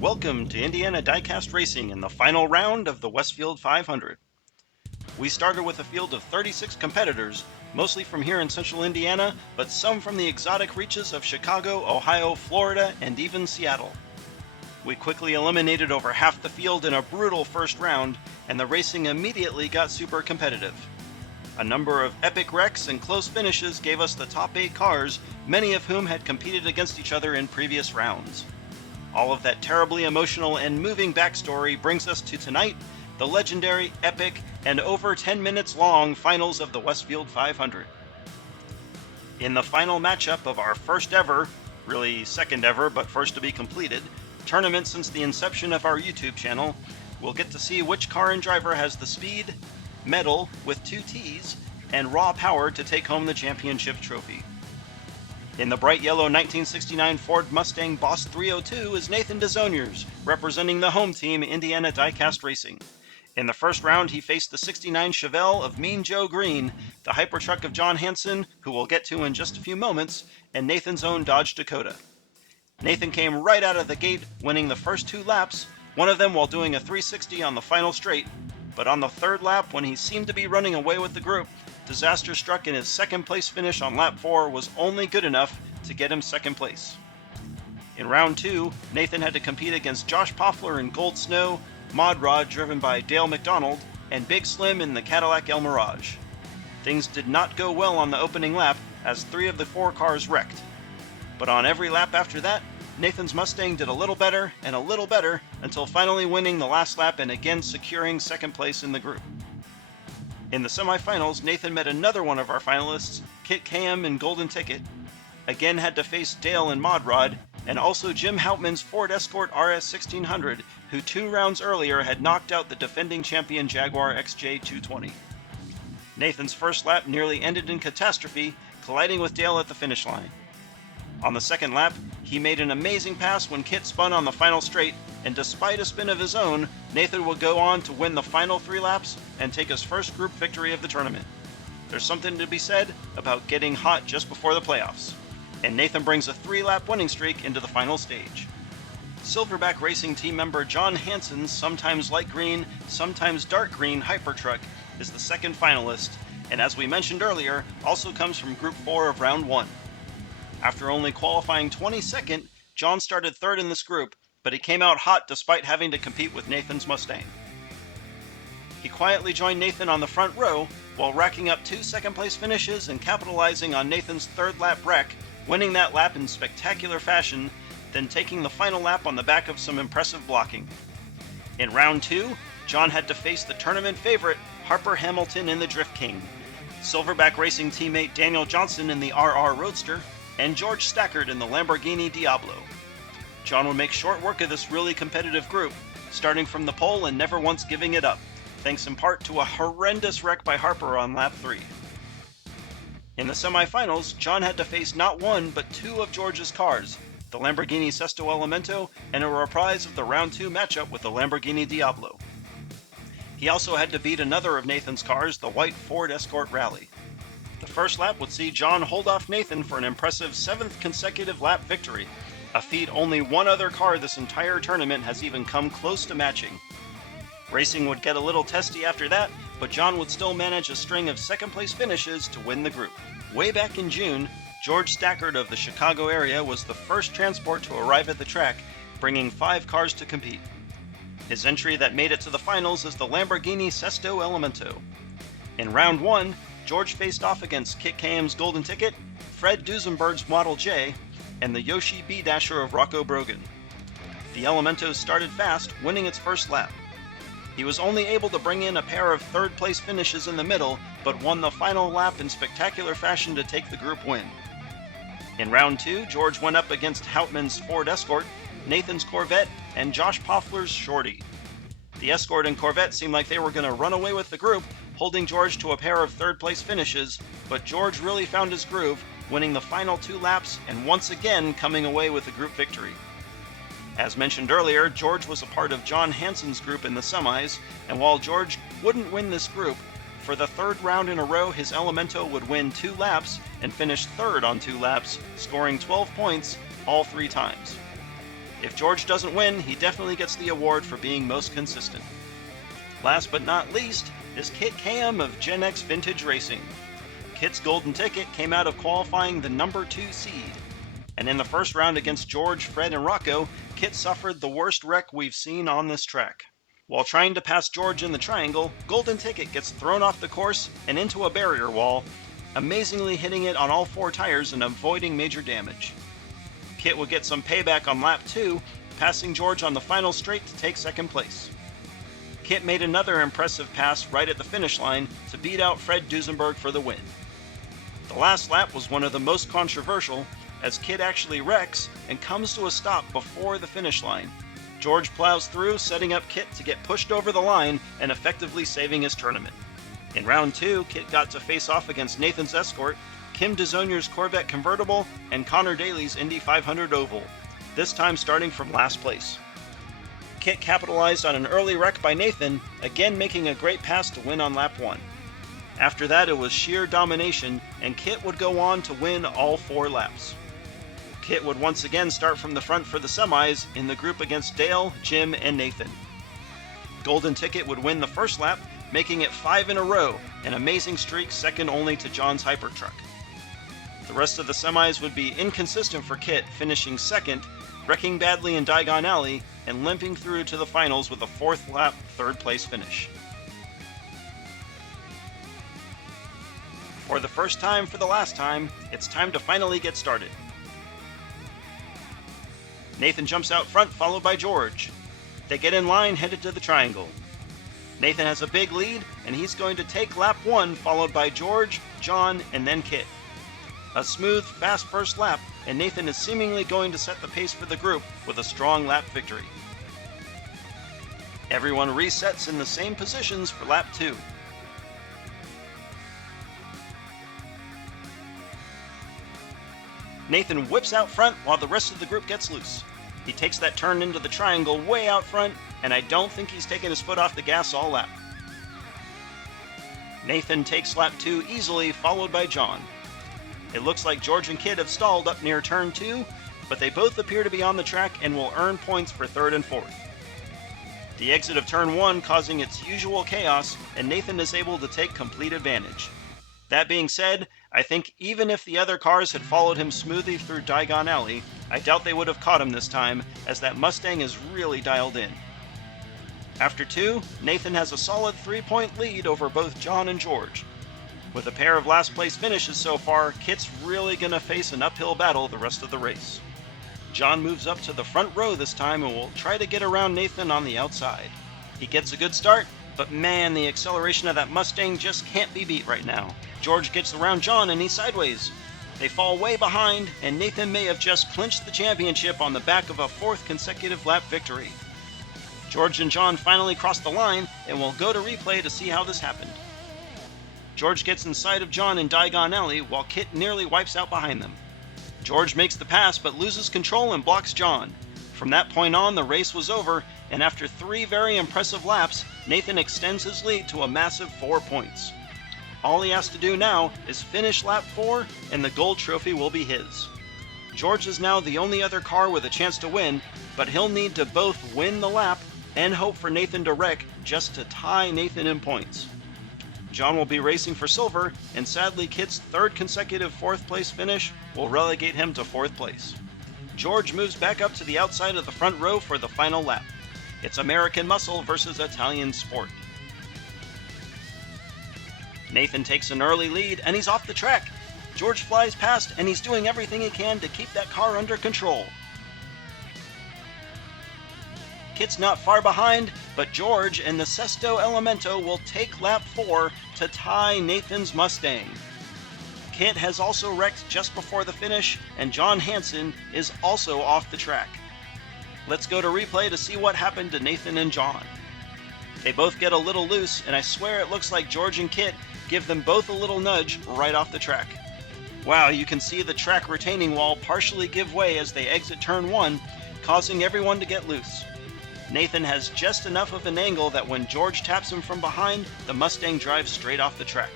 Welcome to Indiana Diecast Racing in the final round of the Westfield 500. We started with a field of 36 competitors, mostly from here in central Indiana, but some from the exotic reaches of Chicago, Ohio, Florida, and even Seattle. We quickly eliminated over half the field in a brutal first round, and the racing immediately got super competitive. A number of epic wrecks and close finishes gave us the top 8 cars, many of whom had competed against each other in previous rounds. All of that terribly emotional and moving backstory brings us to tonight, the legendary, epic, and over 10 minutes long finals of the Westfield 500. In the final matchup of our first ever, really second ever, but first to be completed, tournament since the inception of our YouTube channel, we'll get to see which car and driver has the speed, metal with 2 T's, and raw power to take home the championship trophy. In the bright yellow 1969 Ford Mustang Boss 302 is Nathan DeZoniers, representing the home team Indiana Diecast Racing. In the first round, he faced the 69 Chevelle of Mean Joe Green, the Hypertruck of John Hansen, who we'll get to in just a few moments, and Nathan's own Dodge Dakota. Nathan came right out of the gate, winning the first 2 laps, one of them while doing a 360 on the final straight, but on the third lap, when he seemed to be running away with the group, disaster struck and his second place finish on lap 4 was only good enough to get him second place. In round 2, Nathan had to compete against Josh Poffler in Gold Snow, Mod Rod driven by Dale McDonald, and Big Slim in the Cadillac El Mirage. Things did not go well on the opening lap as 3 of the 4 cars wrecked. But on every lap after that, Nathan's Mustang did a little better and a little better until finally winning the last lap and again securing second place in the group. In the semifinals, Nathan met another one of our finalists, Kit KM in Golden Ticket, again had to face Dale in Mod Rod, and also Jim Houtman's Ford Escort RS 1600, who 2 rounds earlier had knocked out the defending champion Jaguar XJ220. Nathan's first lap nearly ended in catastrophe, colliding with Dale at the finish line. On the second lap, he made an amazing pass when Kit spun on the final straight, and despite a spin of his own, Nathan would go on to win the final 3 laps and take his first group victory of the tournament. There's something to be said about getting hot just before the playoffs, and Nathan brings a 3-lap winning streak into the final stage. Silverback Racing team member John Hansen's sometimes light green, sometimes dark green Hypertruck is the second finalist, and as we mentioned earlier, also comes from Group 4 of Round 1. After only qualifying 22nd, John started 3rd in this group, but he came out hot despite having to compete with Nathan's Mustang. He quietly joined Nathan on the front row while racking up 2 second-place finishes and capitalizing on Nathan's 3rd lap wreck, winning that lap in spectacular fashion, then taking the final lap on the back of some impressive blocking. In round 2, John had to face the tournament favorite Harper Hamilton in the Drift King, Silverback Racing teammate Daniel Johnson in the RR Roadster, and George Stackard in the Lamborghini Diablo. John would make short work of this really competitive group, starting from the pole and never once giving it up, thanks in part to a horrendous wreck by Harper on lap 3. In the semifinals, John had to face not one but 2 of George's cars, the Lamborghini Sesto Elemento and a reprise of the round 2 matchup with the Lamborghini Diablo. He also had to beat another of Nathan's cars, the white Ford Escort Rally. The first lap would see John hold off Nathan for an impressive 7th consecutive lap victory, a feat only one other car this entire tournament has even come close to matching. Racing would get a little testy after that, but John would still manage a string of second-place finishes to win the group. Way back in June, George Stackard of the Chicago area was the first transport to arrive at the track, bringing 5 cars to compete. His entry that made it to the finals is the Lamborghini Sesto Elemento. In round 1, George faced off against Kit KM's Golden Ticket, Fred Duesenberg's Model J, and the Yoshi B-Dasher of Rocco Brogan. The Elemento started fast, winning its first lap. He was only able to bring in a pair of third-place finishes in the middle, but won the final lap in spectacular fashion to take the group win. In round 2, George went up against Houtman's Ford Escort, Nathan's Corvette, and Josh Poffler's Shorty. The Escort and Corvette seemed like they were going to run away with the group, holding George to a pair of third-place finishes, but George really found his groove, winning the final 2 laps and once again coming away with a group victory. As mentioned earlier, George was a part of John Hansen's group in the semis, and while George wouldn't win this group, for the third round in a row his Elemento would win 2 laps and finish third on 2 laps, scoring 12 points all 3 times. If George doesn't win, he definitely gets the award for being most consistent. Last but not least is Kit Kham of Gen X Vintage Racing. Kit's golden ticket came out of qualifying the number 2 seed. And in the first round against George, Fred, and Rocco, Kit suffered the worst wreck we've seen on this track. While trying to pass George in the triangle, Golden Ticket gets thrown off the course and into a barrier wall, amazingly hitting it on all 4 tires and avoiding major damage. Kit would get some payback on lap 2, passing George on the final straight to take second place. Kit made another impressive pass right at the finish line to beat out Fred Duesenberg for the win. The last lap was one of the most controversial, as Kit actually wrecks and comes to a stop before the finish line. George plows through, setting up Kit to get pushed over the line and effectively saving his tournament. In round 2, Kit got to face off against Nathan's Escort, Kim DeZonier's Corvette Convertible, and Connor Daly's Indy 500 Oval, this time starting from last place. Kit capitalized on an early wreck by Nathan, again making a great pass to win on lap 1. After that it was sheer domination, and Kit would go on to win all 4 laps. Kit would once again start from the front for the semis in the group against Dale, Jim, and Nathan. Golden Ticket would win the first lap, making it 5 in a row, an amazing streak second only to John's Hypertruck. The rest of the semis would be inconsistent for Kit, finishing second, wrecking badly in Diagon Alley, and limping through to the finals with a 4th lap, 3rd place finish. For the first time for the last time, it's time to finally get started. Nathan jumps out front, followed by George. They get in line, headed to the triangle. Nathan has a big lead, and he's going to take lap 1, followed by George, John, and then Kit. A smooth, fast first lap, and Nathan is seemingly going to set the pace for the group with a strong lap victory. Everyone resets in the same positions for lap 2. Nathan whips out front while the rest of the group gets loose. He takes that turn into the triangle way out front, and I don't think he's taken his foot off the gas all lap. Nathan takes lap 2 easily, followed by John. It looks like George and Kit have stalled up near turn 2, but they both appear to be on the track and will earn points for 3rd and 4th. The exit of turn 1 causing its usual chaos, and Nathan is able to take complete advantage. That being said, I think even if the other cars had followed him smoothly through Diagon Alley, I doubt they would have caught him this time, as that Mustang is really dialed in. After 2, Nathan has a solid 3-point lead over both John and George. With a pair of last place finishes so far, Kit's really gonna face an uphill battle the rest of the race. John moves up to the front row this time and will try to get around Nathan on the outside. He gets a good start, but man, the acceleration of that Mustang just can't be beat right now. George gets around John and he's sideways. They fall way behind, and Nathan may have just clinched the championship on the back of a 4th consecutive lap victory. George and John finally cross the line, and we'll go to replay to see how this happened. George gets inside of John in Diagon Alley, while Kit nearly wipes out behind them. George makes the pass, but loses control and blocks John. From that point on, the race was over, and after 3 very impressive laps, Nathan extends his lead to a massive 4 points. All he has to do now is finish lap 4, and the gold trophy will be his. George is now the only other car with a chance to win, but he'll need to both win the lap and hope for Nathan to wreck just to tie Nathan in points. John will be racing for silver, and sadly Kit's 3rd consecutive 4th place finish will relegate him to 4th place. George moves back up to the outside of the front row for the final lap. It's American muscle versus Italian sport. Nathan takes an early lead, and he's off the track. George flies past, and he's doing everything he can to keep that car under control. Kit's not far behind, but George and the Sesto Elemento will take lap 4 to tie Nathan's Mustang. Kit has also wrecked just before the finish, and John Hansen is also off the track. Let's go to replay to see what happened to Nathan and John. They both get a little loose, and I swear it looks like George and Kit give them both a little nudge right off the track. Wow, you can see the track retaining wall partially give way as they exit turn 1, causing everyone to get loose. Nathan has just enough of an angle that when George taps him from behind, the Mustang drives straight off the track.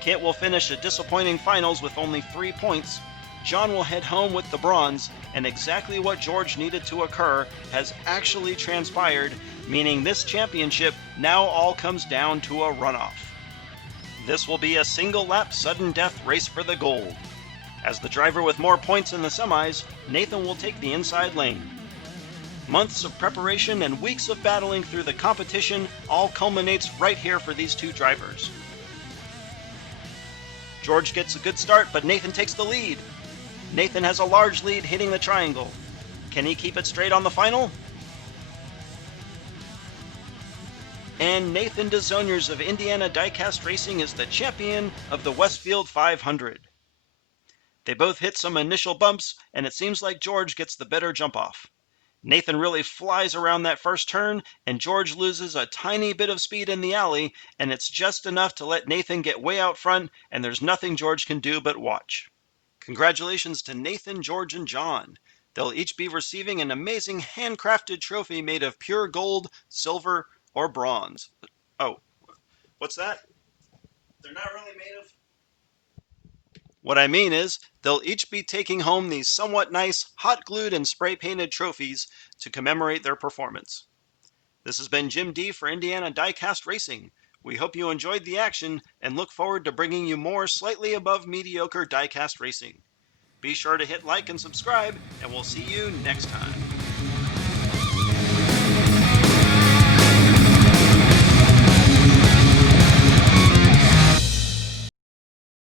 Kit will finish a disappointing finals with only 3 points. John will head home with the bronze, and exactly what George needed to occur has actually transpired, meaning this championship now all comes down to a runoff. This will be a single-lap sudden death race for the gold. As the driver with more points in the semis, Nathan will take the inside lane. Months of preparation and weeks of battling through the competition all culminates right here for these two drivers. George gets a good start, but Nathan takes the lead. Nathan has a large lead hitting the triangle. Can he keep it straight on the final? And Nathan DeZoniers of Indiana Diecast Racing is the champion of the Westfield 500. They both hit some initial bumps, and it seems like George gets the better jump off. Nathan really flies around that first turn, and George loses a tiny bit of speed in the alley, and it's just enough to let Nathan get way out front, and there's nothing George can do but watch. Congratulations to Nathan, George, and John. They'll each be receiving an amazing handcrafted trophy made of pure gold, silver, or bronze. Oh, what's that? They're not really made of... What I mean is, they'll each be taking home these somewhat nice, hot-glued and spray-painted trophies to commemorate their performance. This has been Jim D for Indiana Diecast Racing. We hope you enjoyed the action and look forward to bringing you more slightly above mediocre diecast racing. Be sure to hit like and subscribe, and we'll see you next time.